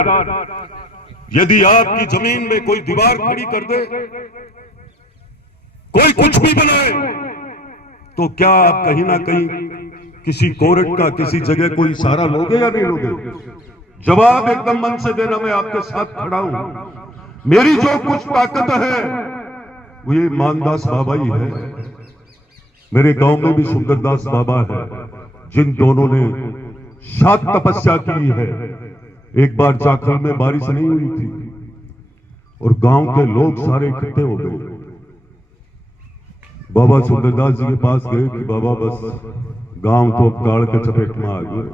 यदि आपकी जमीन में कोई दीवार खड़ी कर दे, कोई कुछ भी बनाए, तो क्या आप कहीं ना कहीं किसी कोर्ट का, किसी जगह कोई सहारा लोगे या नहीं लोगे? जवाब एकदम मन से देना, मैं आपके साथ खड़ा हूं। मेरी जो कुछ ताकत है वो ये मानदास बाबा ही है। मेरे गांव में भी सुंदरदास बाबा है, जिन दोनों ने सात तपस्या की है। एक बार जाखल में बारिश नहीं हुई थी और गांव के लोग सारे इकट्ठे हो गए। बाबा सुंदरदास जी के पास गए कि बाबा बस गांव तो अब काल के चपेट में आ गए।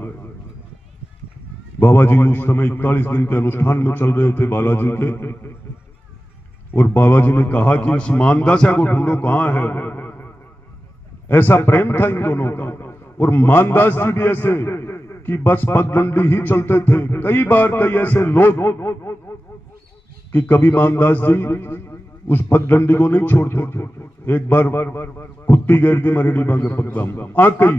बाबा जी उस समय 41 दिन के अनुष्ठान में चल रहे थे बालाजी के, और बाबा जी ने कहा कि इस मानदास को ढूंढो, कहां है। ऐसा प्रेम था इन दोनों का। और मानदास जी भी ऐसे कि बस पगडंडी ही चलते थे। कई बार कई ऐसे लोग कि कभी मानदास जी उस पगडंडी को नहीं छोड़ते थे। एक बार कुत्ती गिर दी मरेडी बांगे पगदाम आ गई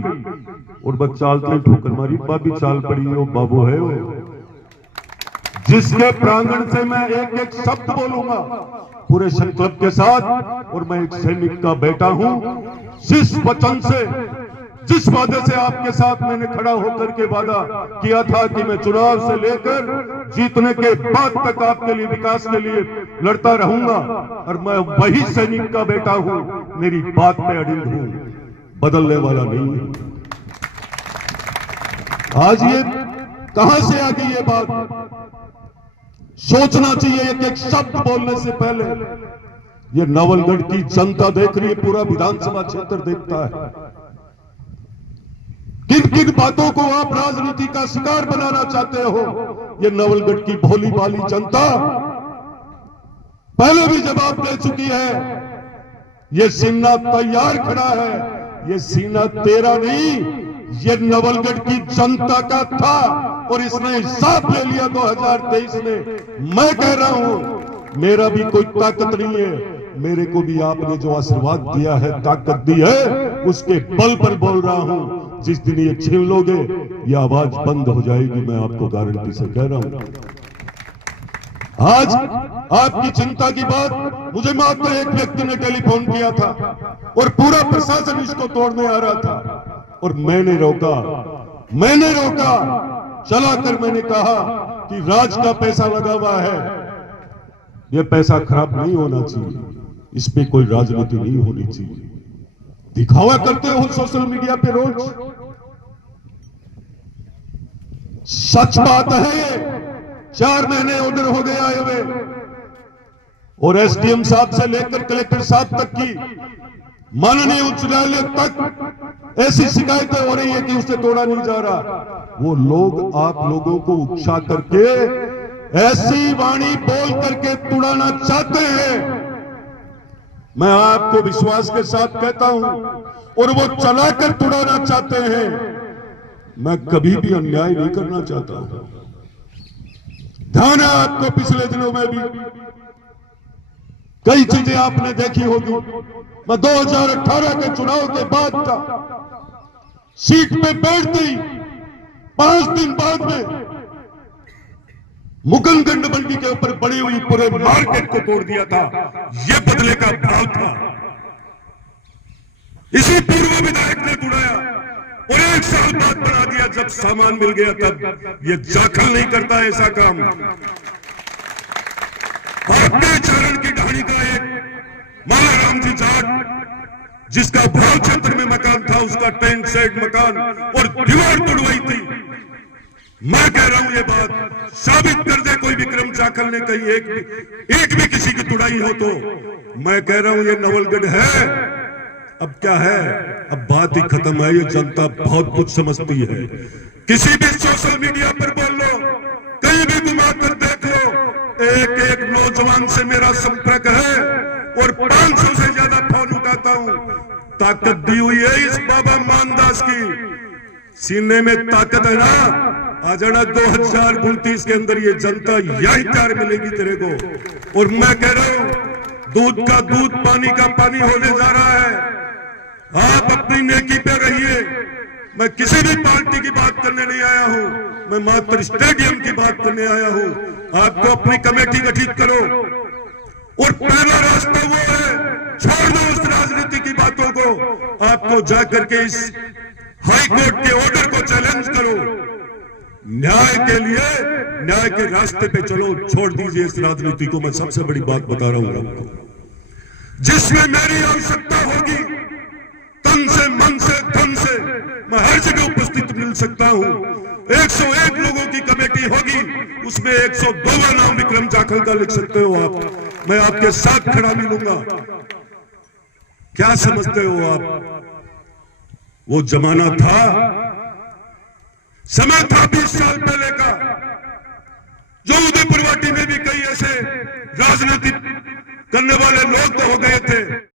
और बस चालते ठोकर मारी, बाबी चाल पड़ी। वो बाबू है वो, जिसके प्रांगण से मैं एक एक शब्द बोलूंगा पूरे संकल्प के साथ। और मैं एक सैनिक का बेटा हूं। जिस वचन से, जिस वादे से आपके साथ मैंने खड़ा होकर के वादा किया था कि मैं चुनाव से लेकर जीतने के बाद तक आपके लिए, विकास के लिए लड़ता रहूंगा, और मैं वही सैनिक का बेटा हूं। मेरी बात पे अडिग हूं, बदलने वाला नहीं हूं। आज ये कहां से आ गई ये बात? सोचना चाहिए एक एक शब्द बोलने से पहले। ये नवलगढ़ की जनता देख रही है, पूरा विधानसभा क्षेत्र देखता है। किन किन बातों को आप राजनीति का शिकार बनाना चाहते हो, ये नवलगढ़ की भोली भाली जनता पहले भी जवाब दे चुकी है। ये सीना तैयार खड़ा है। ये सीना तेरा नहीं, ये नवलगढ़ की जनता का था, और इसने हिसाब ले लिया 2023 में। मैं कह रहा हूं मेरा भी कोई ताकत नहीं है। मेरे को भी आपने जो आशीर्वाद दिया है, ताकत दी है, उसके बल पर बोल रहा हूं। जिस दिन ये छीन लोगे, ये आवाज बंद हो जाएगी, मैं आपको गारंटी से कह रहा हूं। आज आपकी चिंता की बात मुझे मात्र एक व्यक्ति ने टेलीफोन किया था, और पूरा प्रशासन इसको तोड़ने आ रहा था, और मैंने रोका। चलाकर मैंने कहा कि राज का पैसा लगा हुआ है, यह पैसा खराब नहीं होना चाहिए, इस पे कोई राजनीति नहीं होनी चाहिए। दिखावा करते हो सोशल मीडिया पे रोज। सच बात है ये। 4 महीने ऑर्डर हो गए आए हुए, और एसडीएम साहब से लेकर कलेक्टर साहब तक की, माननीय उच्च न्यायालय तक ऐसी शिकायतें हो रही है कि उसे तोड़ा नहीं जा रहा। वो लोग आप लोगों को उकसा करके, ऐसी वाणी बोल करके तुड़ाना चाहते हैं। मैं आपको विश्वास के साथ कहता हूं, और वो चलाकर तुड़ाना चाहते हैं। मैं कभी भी अन्याय नहीं करना चाहता हूं। ध्यान है आपको, पिछले दिनों में भी कई चीजें आपने देखी होगी। मैं 2018 के चुनाव के बाद का सीट पे बैठती 5 दिन बाद में मुगलगंड मंडी के ऊपर बड़ी हुई पूरे मार्केट को तोड़ दिया था। यह बदले का भाव था। इसी पूर्व विधायक ने तोड़ाया, और 1 साल बाद बना दिया। जब सामान मिल गया तब ये जाखल नहीं करता ऐसा काम। आपके चरण की ढाणी का एक माला राम जी जाट, जिसका भाव क्षेत्र में मकान था, उसका टेंट सेट मकान और दीवार तोड़वाई थी। मैं कह रहा हूं ये बात साबित कर दे कोई विक्रम जाखल ने कहीं एक भी किसी की तुड़ाई हो तो। मैं कह रहा हूं ये नवलगढ़ है। अब क्या है, अब बात ही खत्म है। ये जनता बहुत कुछ समझती है। किसी भी सोशल मीडिया पर बोल लो, कहीं भी घुमा कर देख लो, एक एक नौजवान से मेरा संपर्क है, और 500 से ज्यादा फोन उठाता हूं। ताकत दी हुई है इस बाबा मानदास की। सीने में ताकत है ना, आ जाना 2029 के अंदर ये जनता यही प्यार मिलेगी तेरे को। और मैं कह रहा हूं, दूध का दूध, पानी का पानी होने जा रहा है। आप अपनी नेकी पे रहिए, मैं किसी भी पार्टी की बात करने नहीं आया हूं, मैं मात्र स्टेडियम की बात करने आया हूं। आपको अपनी कमेटी गठित करो और पहला रास्ता वो है, छोड़ दो उस राजनीति की बातों को। आपको जाकर के इस हाई कोर्ट के ऑर्डर को चैलेंज करो, न्याय के लिए न्याय के रास्ते पे चलो, छोड़ दीजिए इस राजनीति को। मैं सबसे बड़ी बात बता रहा हूं आपको, जिसमें मेरी आवश्यकता होगी, तन से मन से धन से मैं हर जगह उपस्थित मिल सकता हूं। 101 लोगों की कमेटी होगी, उसमें 102वां नाम विक्रम जाखल का लिख सकते हो आप, मैं आपके साथ खड़ा मिलूंगा। क्या समझते हो आप? वो जमाना था, समय था 20 साल पहले का, जो उदयपुर वाटी में भी कई ऐसे राजनीति करने वाले लोग तो हो गए थे।